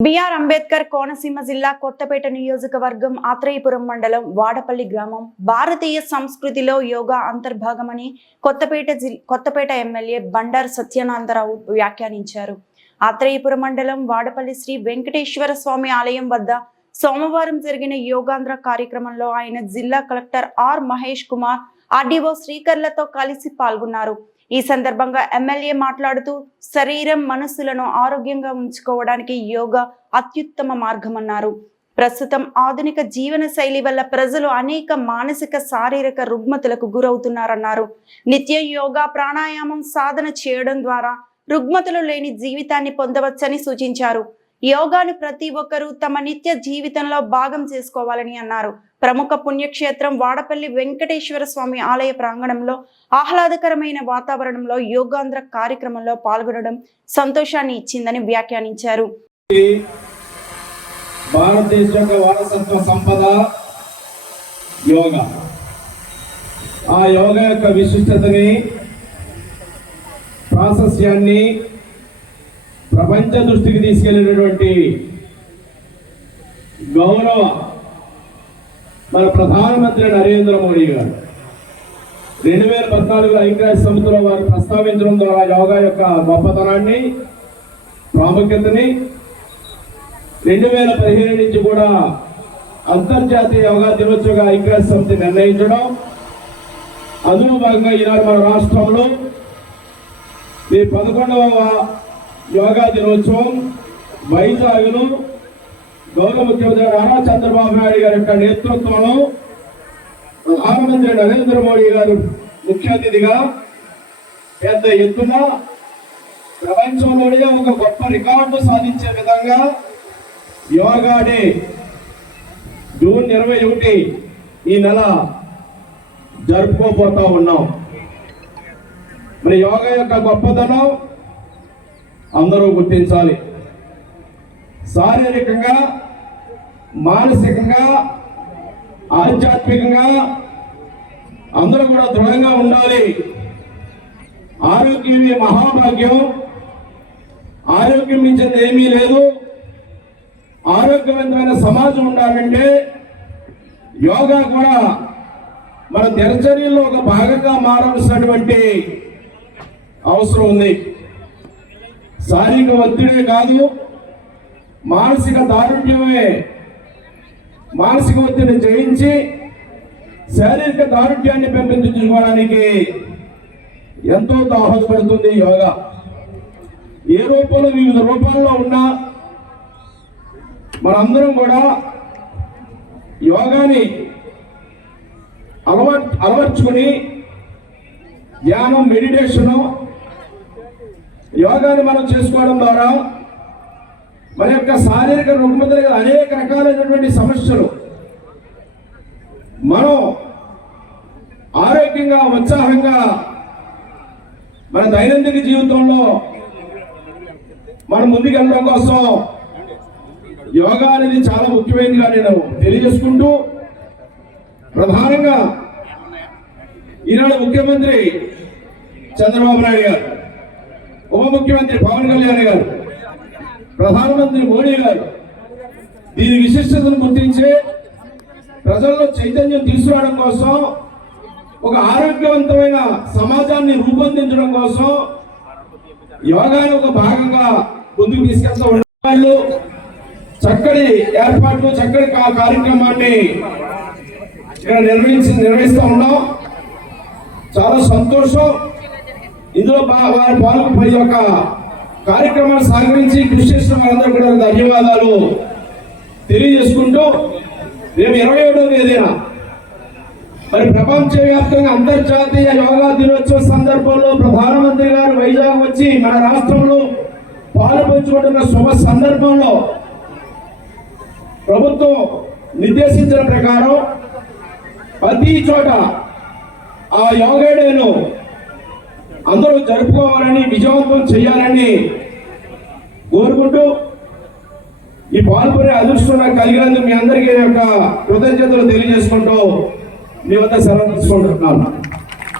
BR Ambedkar Konaseema జిల్లా కొత్తపేట నియోజకవర్గం ఆత్రేయపురం మండలం వాడపల్లి గ్రామం భారతీయ సంస్కృతిలో యోగా అంతర్భాగమని కొత్తపేట ఎమ్మెల్యే బండారు సత్యనారాయణరావు వ్యాఖ్యానించారు. ఆత్రేయపురం మండలం వాడపల్లి శ్రీ వెంకటేశ్వర స్వామి ఆలయం వద్ద సోమవారం జరిగిన యోగాంధ్ర కార్యక్రమంలో ఆయన జిల్లా collector R Mahesh Kumar, RDO శ్రీకర్లతో కలిసి పాల్గొన్నారు. ఈ సందర్భంగా ఎమ్మెల్యే మాట్లాడుతూ శరీరం మనస్సులను ఆరోగ్యంగా ఉంచుకోవడానికి యోగా అత్యుత్తమ మార్గమన్నారు. ప్రస్తుతం ఆధునిక జీవన శైలి వల్ల ప్రజలు అనేక మానసిక శారీరక రుగ్మతులకు గురవుతున్నారన్నారు. నిత్యం యోగా ప్రాణాయామం సాధన చేయడం ద్వారా రుగ్మతులు లేని జీవితాన్ని పొందవచ్చని సూచించారు. యోగాను ప్రతి ఒక్కరూ తమ నిత్య జీవితంలో భాగం చేసుకోవాలని అన్నారు. ప్రముఖ పుణ్యక్షేత్రం వాడపల్లి వెంకటేశ్వర స్వామి ఆలయ ప్రాంగణంలో ఆహ్లాదకరమైన వాతావరణంలో యోగాంధ్ర కార్యక్రమంలో పాల్గొనడం సంతోషాన్ని ఇచ్చిందని వ్యాఖ్యానించారు. భారతదేశ వారసత్వ సంపద యోగా. ఆ యోగా యొక్క విశిష్టతని, ప్రాశస్యాన్ని ప్రపంచ దృష్టికి తీసుకెళ్లినటువంటి గౌరవ మన ప్రధానమంత్రి నరేంద్ర మోడీ గారు 2014 ఐక్యరాజ్య సమితిలో వారు ప్రస్తావించడం ద్వారా యోగా యొక్క గొప్పతనాన్ని, ప్రాముఖ్యతని 2015 నుంచి కూడా అంతర్జాతీయ యోగా దినోత్సవంగా ఐక్యరాజ్య సమితి నిర్ణయించడం, అందులో భాగంగా ఈనాడు మన రాష్ట్రంలో ఈ 11వ యోగా దినోత్సవం వైజాగ్లో గౌరవ ముఖ్యమంత్రి నారా చంద్రబాబు నాయుడు గారి యొక్క నేతృత్వంలో ప్రధానమంత్రి నరేంద్ర మోడీ గారు ముఖ్య అతిథిగా పెద్ద ఎత్తున ప్రపంచంలోనే ఒక గొప్ప రికార్డు సాధించే విధంగా యోగా డే జూన్ 21 ఈ నెల జరుపుకోబోతా ఉన్నాం. మరి యోగా యొక్క గొప్పతనం అందరూ గుర్తించాలి. శారీరకంగా, మానసికంగా, ఆధ్యాత్మికంగా అందరూ కూడా దృఢంగా ఉండాలి. ఆరోగ్యమే మహాభాగ్యం. ఆరోగ్యం మించింది ఏమీ లేదు. ఆరోగ్యవంతమైన సమాజం ఉండాలంటే యోగా కూడా మన దినచర్యల్లో ఒక భాగంగా మారాల్సినటువంటి అవసరం ఉంది. శారీరక ఒత్తిడే కాదు, మానసిక దారుణ్యమే. మానసిక ఒత్తిడిని జయించి శారీరక దారుణ్యాన్ని పెంపొందించుకోవడానికి ఎంతో దోహదపడుతుంది యోగా. ఏ రూపంలో, వివిధ రూపాల్లో ఉన్నా మనందరం కూడా యోగాని అలవర్చుకుని ధ్యానం, మెడిటేషను, యోగాని మనం చేసుకోవడం ద్వారా మన యొక్క శారీరక రుగ్మతలు, అనేక రకాలైనటువంటి సమస్యలు మనం ఆరోగ్యంగా, ఉత్సాహంగా మన దైనందిన జీవితంలో మనం ముందుకెళ్ళడం కోసం యోగా అనేది చాలా ముఖ్యమైనదిగా నేను తెలియజేసుకుంటూ, ప్రధానంగా ఈనాడు ముఖ్యమంత్రి చంద్రబాబు నాయుడు గారు, ఉప ముఖ్యమంత్రి పవన్ కళ్యాణ్ గారు, ప్రధానమంత్రి మోడీ గారు దీని విశిష్టతను గుర్తించి ప్రజల్లో చైతన్యం తీసుకురావడం కోసం, ఒక ఆరోగ్యవంతమైన సమాజాన్ని రూపొందించడం కోసం యోగాను ఒక భాగంగా ముందుకు తీసుకెళ్తూ వాళ్ళు చక్కటి ఏర్పాట్లు, చక్కటి కార్యక్రమాన్ని ఇక్కడ నిర్వహిస్తూ ఉన్నాం. చాలా సంతోషం. ఇందులో వారి పాల్గొని యొక్క కార్యక్రమాన్ని సహకరించి కృషి చేసిన వారందరూ కూడా ధన్యవాదాలు తెలియజేసుకుంటూ, రేపు 27వ తేదీన మరి ప్రపంచవ్యాప్తంగా అంతర్జాతీయ యోగా దినోత్సవ సందర్భంలో ప్రధానమంత్రి గారు వైజాగ్ వచ్చి మన రాష్ట్రంలో పాల్పంచుకుంటున్న శుభ సందర్భంలో ప్రభుత్వం నిర్దేశించిన ప్రకారం ప్రతి చోట ఆ యోగా డేను అందరూ జరుపుకోవాలని, విజయవంతం చేయాలని కోరుకుంటూ, ఈ పాల్గొనే అదృష్టం నాకు కలిగినందుకు మీ అందరికీ యొక్క కృతజ్ఞతలు తెలియజేసుకుంటూ మీ వద్ద సెలవు తీసుకుంటున్నాను.